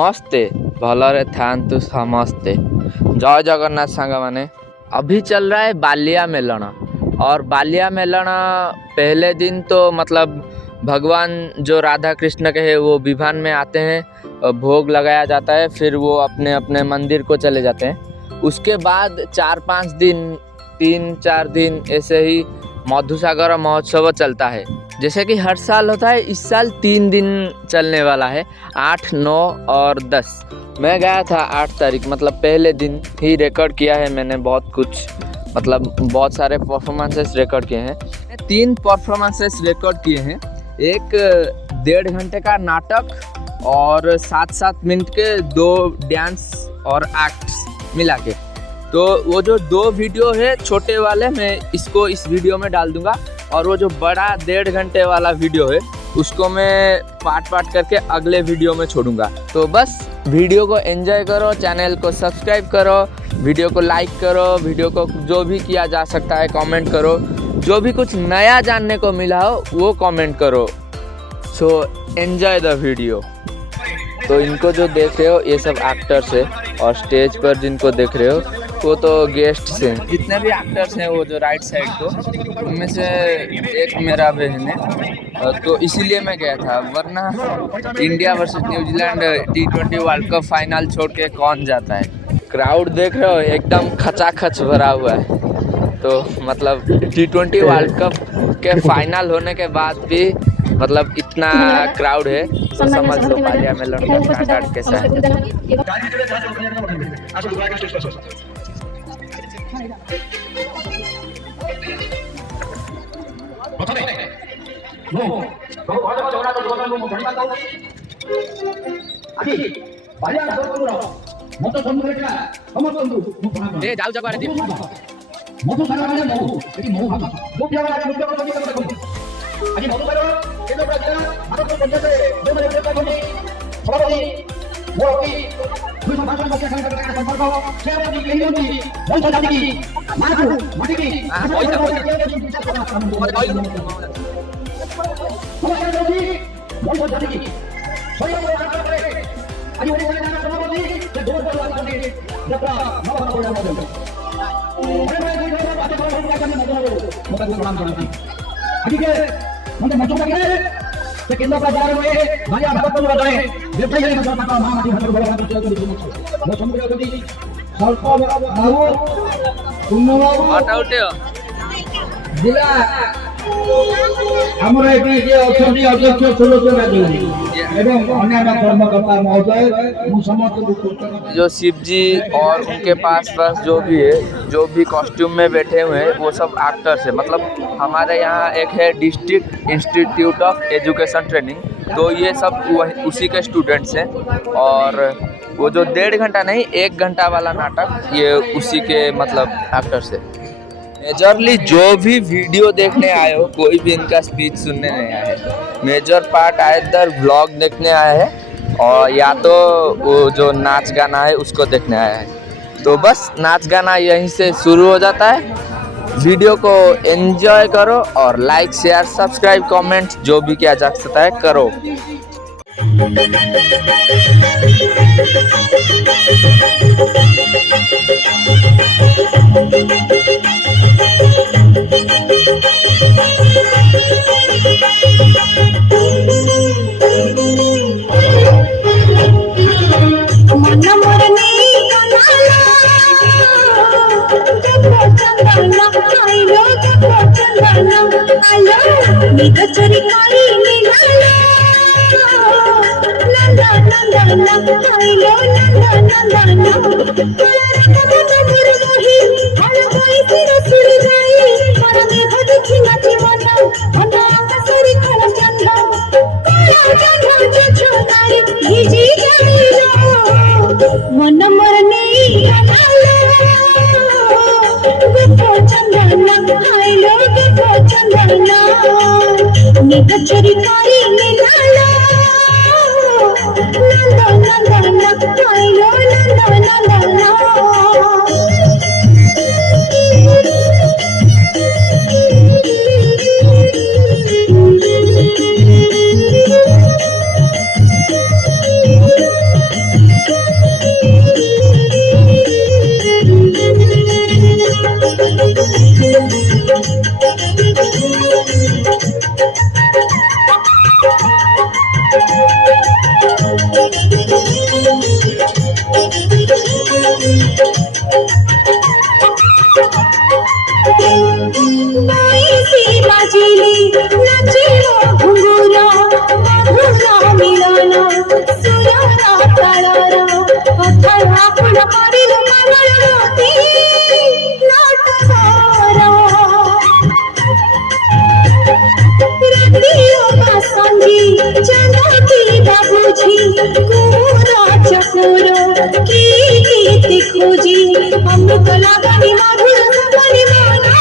नमस्ते भलरे थांतु समस्ते। जय जगन्नाथ सांग माने। अभी चल रहा है बालिया मेलण और बालिया मेलण पहले दिन तो मतलब भगवान जो राधा कृष्ण के हैं वो विमान में आते हैं, भोग लगाया जाता है, फिर वो अपने अपने मंदिर को चले जाते हैं। उसके बाद 4-5 दिन 3-4 दिन ऐसे ही मधुसागर महोत्सव चलता है, जैसे कि हर साल होता है। इस साल 3 दिन चलने वाला है, 8, 9 और 10। मैं गया था 8 तारीख, मतलब पहले दिन ही रिकॉर्ड किया है मैंने बहुत कुछ, मतलब बहुत सारे परफॉर्मेंसेस रिकॉर्ड किए हैं। 3 परफॉर्मेंसेस रिकॉर्ड किए हैं, एक 1.5 घंटे का नाटक और 7-7 मिनट के 2 डांस और एक्ट्स मिला के। तो वो जो 2 वीडियो है छोटे वाले, मैं इसको इस वीडियो में डाल दूंगा, और वो जो बड़ा 1.5 घंटे वाला वीडियो है उसको मैं पार्ट करके अगले वीडियो में छोड़ूंगा। तो बस वीडियो को एंजॉय करो, चैनल को सब्सक्राइब करो, वीडियो को लाइक करो, वीडियो को जो भी किया जा सकता है कमेंट करो, जो भी कुछ नया जानने को मिला हो वो कमेंट करो। So enjoy the video. तो इनको जो देख रहे हो ये सब एक्टर्स है, और स्टेज पर जिनको देख रहे हो वो तो गेस्ट्स हैं। जितने भी एक्टर्स हैं वो जो राइट साइड को, उनमें से एक मेरा बहन है, तो इसीलिए मैं गया था, वरना India versus New Zealand T20 world cup final छोड़ के कौन जाता है। क्राउड देख रहे हो एकदम खचाखच भरा हुआ है। तो मतलब T20 वर्ल्ड कप के फाइनल होने के बाद भी मतलब इतना क्राउड है, तो समझ लो बालिया मेलण का स्टार्ट कैसा है। जो शिव जी और उनके पास जो भी है, जो भी कॉस्ट्यूम में बैठे हुए हैं वो सब एक्टर्स है। मतलब हमारे यहाँ एक है district institute of education training, तो ये सब उसी के स्टूडेंट्स हैं। और वो जो 1.5 घंटा नहीं 1 घंटा वाला नाटक, ये उसी के मतलब एक्टर्स है। मेजरली जो भी वीडियो देखने आए हो, कोई भी इनका स्पीच सुनने नहीं आए हैं। मेजर पार्ट आइदर व्लॉग देखने आए हैं, और या तो वो जो नाच गाना है उसको देखने आया है। तो बस नाच गाना यहीं से शुरू हो जाता है। वीडियो को एंजॉय करो और लाइक शेयर सब्सक्राइब कमेंट जो भी किया जा सकता है करो। बाईसी बाजिली नाचिलो घुंगुरा मधुरा मिलन सुरारा तारारा अथरा फुल करिल पागलती नाटकारा रातियो बासंगी जानती बाबूजी कोरा चकोरो की गीत खोजी अमृत लागनी मधुर सपनी माना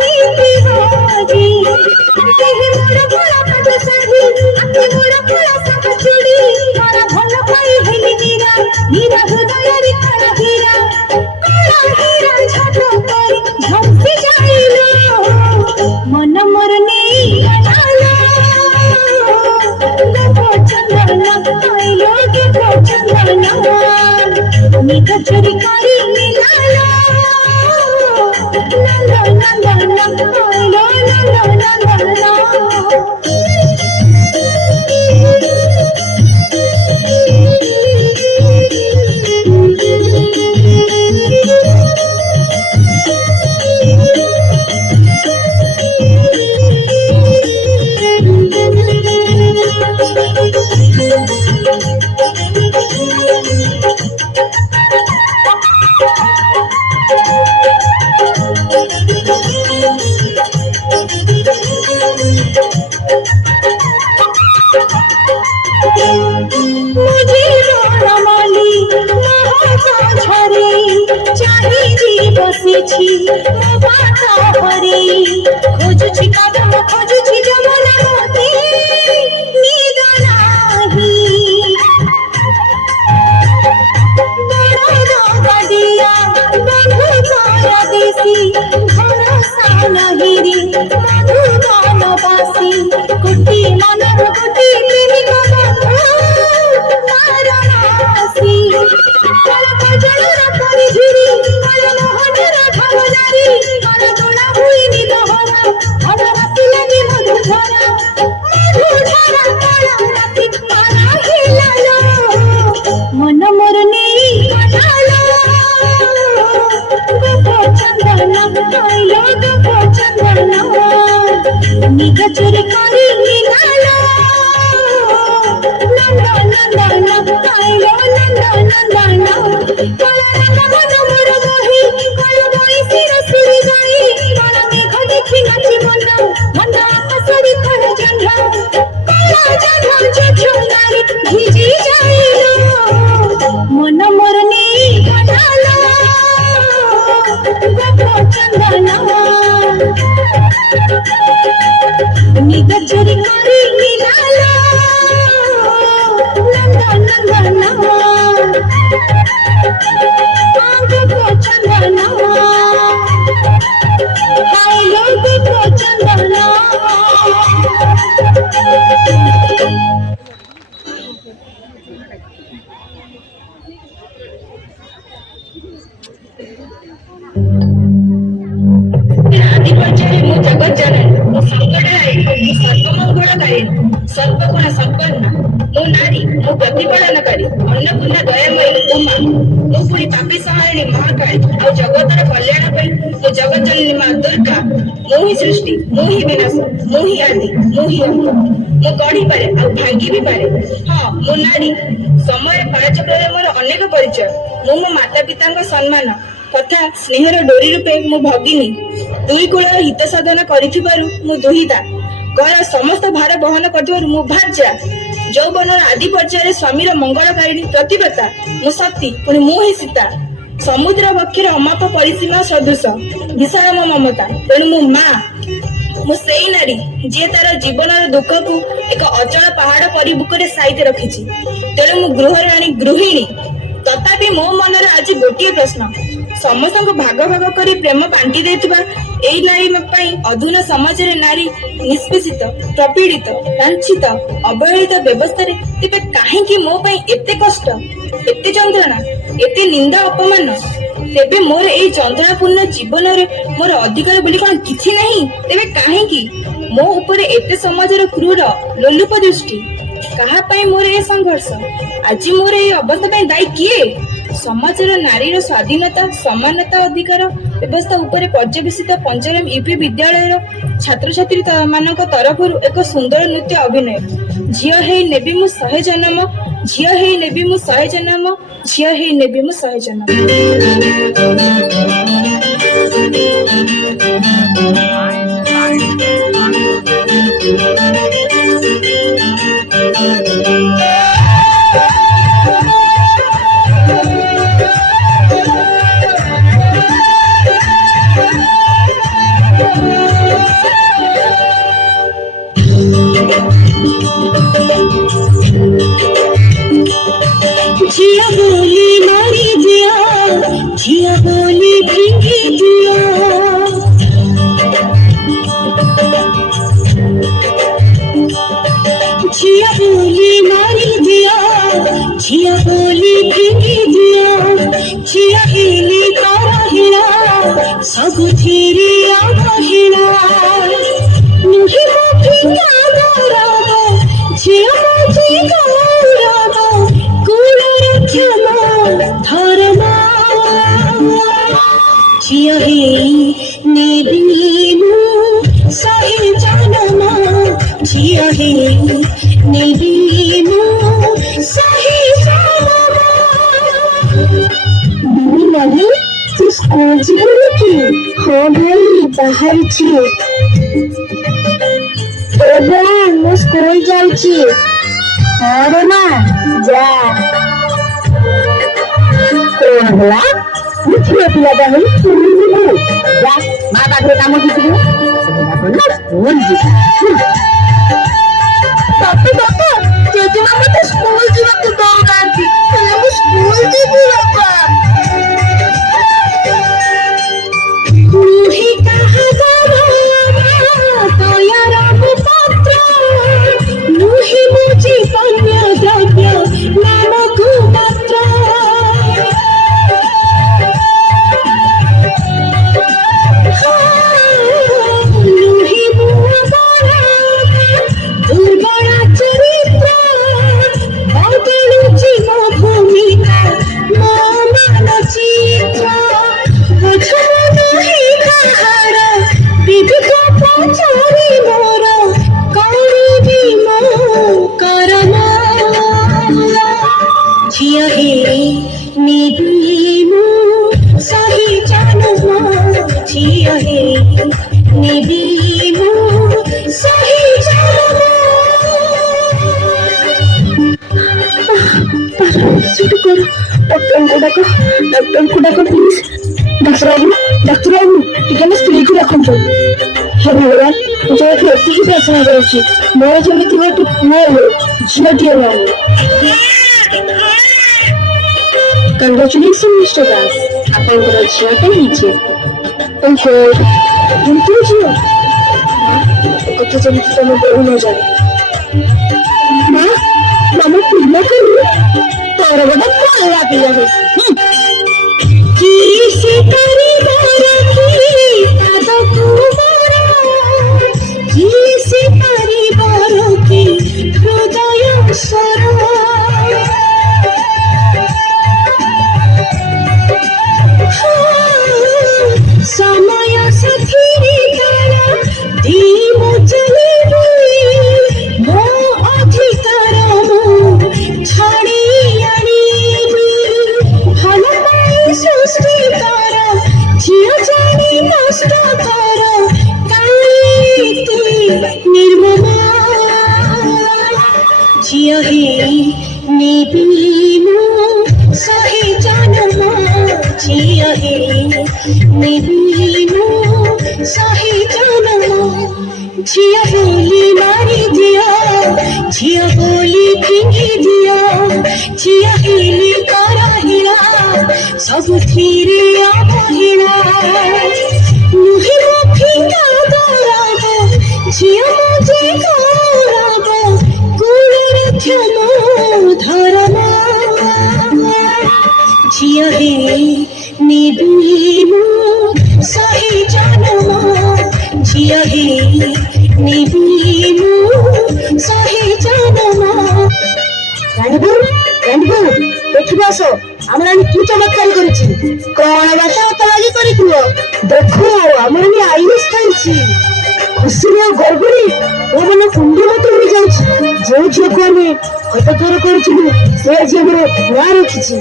नीति बाजी देह मोर भोला पट साही आखे मोर भोला सब चुड़ी मारा भोला पाई हेली मीरा मीरा हृदय रे कला हीरा झटो कर झपसी जाइलो मन मोर नहीं अनालो गो चंदन आइलो गो चंदन निक चोरी करी मिलालो नंद नंद आइलो नंद नंद मुझे रमाली महासा झरे चाही जी बसिछि बाता हरे खोजुछि कदम खोजुछि जमुना मोती नीद नाही बड़ा गदिया बंधु काया देसी भरोसा नहीं रे मधुगान बासी कुटी मनर कुटी प्रेमिक मारणासी कल कजलर परिझिरी कल मोहनर ढालदारी कल तोड़ा हुई निदहरा हर राति लगी मधुधरा काला राति मारा हिलालो मन मोर नहीं मनालो गो चंदन आइलो गो चंदन निक चोरी करी मिलालो नंद नंद आइलो नंद नंद कला मन मोर गही कल गई सिर सिर गई कल मेघ देखी नाची मन आकाशरी कल जंघा कला जंघा चोचो नारी भिजी जाइलो मन मोर नहीं मनालो गो चंदन निक चोरी करी मिलालो नंद नंद गो चंदन आइलो गो चंदन आदि पर्याय मु जगत जननी मु संकटाय मु सर्वमंगलकारी सर्वगुण संपन्न मु नारी मु प्रतिपालनकारी अन्नपूर्णा दयामयी उमा मु पुरी पापी सहायिणी महाकाली और जगतर कल्याण पई मु जगत जननी मां दुर्गा मु ही सृष्टि मु ही विनाश मु ही आदि मु ही अंत मु गढ़ी पारे और भांगी भी पारे हाँ मु नारी समय पारचक्र मोर अनेक परिचय मु मो माता पिता सम्मान तथा स्नेहर डोरी रूपे मु भगिनी दुई कूलर हित साधन करिथिबारु मु दुहिता घर समस्त भार बहन करथिबारु मु भार्या यौवनर आदि पर्यायर स्वामीर मंगलकारिणी प्रतिव्रता मु सती पुणी मु ही सीता समुद्र वक्षर अमाप परिसीमा सदृश विशाल मो ममता तेणु मु माँ मु सेई नारी जे तार जीवनर दुख को एक अचल पहाड़ परिबुकरे साइते रखिछि तेणु मु गृहराणी गृहिणी तथापि मो मनर आज गोटे प्रश्न समस्त भाग भाग करी प्रेम बांटी देथिबा एई नारी पई अधुना समाज रे नारी निष्पेषित प्रपीड़ित लांछित अवहेलित व्यवस्था रे तेबे काहे कि मो पई एते कष्ट एते यंत्रणा एते निंदा अपमान तेबे मोर एई यंत्रणापूर्ण जीवन रे मोर अधिकार बोली कोन किछि नहीं तेबे काहे कि मो ऊपर एते समाज रो क्रूर लोलुप दृष्टि କାହା ପାଇଁ ମୋର ଏ ସଂଘର୍ଷ? ଆଜି ମୋର এই ଅବସ୍ଥା ପାଇଁ ଦାୟୀ କିଏ? ସମାଜର ନାରୀର ସ୍ୱାଧୀନତା, ସମାନତା ଅଧିକାର ବ୍ୟବସ୍ଥା ଉପରେ ପର୍ଯ୍ୟବେସିତ ପଞ୍ଜରମ ୟୁପି ବିଦ୍ୟାଳୟର ଛାତ୍ରଛାତ୍ରୀ ମାନଙ୍କ ତରଫରୁ ଏକ ସୁନ୍ଦର ନୃତ୍ୟ ଅଭିନୟ। ଝିଅ ହେଇ ନେବି ମୁଁ 100 ଜନମ, ଝିଅ ହେଇ ନେବି ମୁଁ 100 ଜନମ, ଝିଅ ହେଇ ନେବି ମୁଁ 100 ଜନମ। झिया बोली मारी दिया, झिया बोली भीगी दिया, झिया बोली मारी दिया, झिया बोली भीगी दिया, झिया हिली हिला सबुथिरी आहिला नुही मोठिया गौरव झिया मोठी गौरव कुलर क्षमा धर्मा झिया हे नेबी मु 100 जन्म, झिया हे नेबी मु 100 जन्म। नहीं तू स्कूल जाने की? हाँ भाई बाहर छी। एबे मु स्कूल जाउची। हाँ रे माँ जा। कौन होला? मुझे पिला दा हई स्कूल जीबू। जा माँ पाखरे काम किछु ना स्कूल जीबू। बापू बापू जेजेमा मते स्कूल जीवाकु दौड़ाती हेले मु स्कूल जीबू बापा। नुही कहा तयार पत्र नुही मुझी कन्या द्रव्य नामक मात्र नुही दुर्बला चरित्र बदलुची मो भूमिका मो मानचित्र विविध पचारी मोर कौड़ी मो करम झिया हे नेबी मु 100 जन्म, झिया हे नेबी मु 100 जन्म। डॉक्टर को डाको प्लीज। डॉक्टर बाबू टिके ना स्त्री को रखो। हे भगवान मुझे एति ही प्रार्थना करुछि मोर जेमिति गोटे पुओ हो झियटिए हो। कंग्रेचुलेशन मिस्टर दास आपनकर झियटे हिचे। ओहो किंतु झियो कथा जेमिति तमे बोलु न जाने। मां मामा पूर्ण करू तोर बड़ा पाला पिया हो। किसी परिवार की आदत मोरा, किसी परिवार की हृदय सरा समय साथी तारा धीम चलिबी मो अधिकार मु छाड़ी आनिबी भल पाई सृष्टि कर झियो जानी नष्ट कर काईति निर्ममा झियो हे नेबी मु 100 जन्म, झियो हे नेबी मु 100 जन्म। झिया बोली मारी दिया, झिया बोली फिंगी दिया, झिया हिली हिला सबुथिरे आहिला नुही मोठिया गौरव झिया मोठी गौरव कुलर क्षमा धर्म झिया हे नेबी मु 100 जन्म, झिया हे नेबी मु 100 जन्म। রানীবু রানীবু ଦେଖିବ ଆସ ଆମର ରାଣୀ କି ଚମତ୍କାର କରିଛି କଣ ବାଟ ତଳାଗି କରିଥିବ ଦେଖ ଆମର ରାଣୀ ଆଇରିଶ ଖାଇଛି ଖୁସିରେ ଆଉ ଗର୍ବରେ ମୋ ମନ କୁଣ୍ଡିମତ ହୋଇଯାଉଛି ଯେଉଁ ଝିଅକୁ ଆମେ ହତଚର କରିଥିଲୁ ସେ ଆଜି ଆମର ନାଁ ରଖିଛି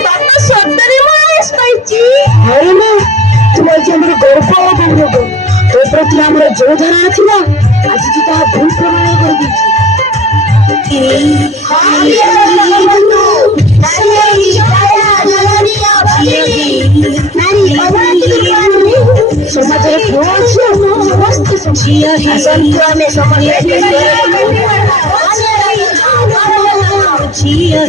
ବାପା ସତରେ ମୁଁ ଆଇରିଶ ପାଇଛି ହରେ ମା ତୁମ ଆଜି ଆମର ଗର୍ବ ଓ ଗୌରବ ତୋ ପ୍ରତି ଆମର ଯୋଉ ଧାରଣା ଥିଲା ଆଜି ତୁ ତାହା ଭୁଲ ପ୍ରମାଣ କରିଦେଇଛୁ ସମାଜରେ ପୁଅ ଝିଅ ସମସ୍ତେ ଆସନ୍ତୁ ଆମେ ସମସ୍ତେ ଝିଅ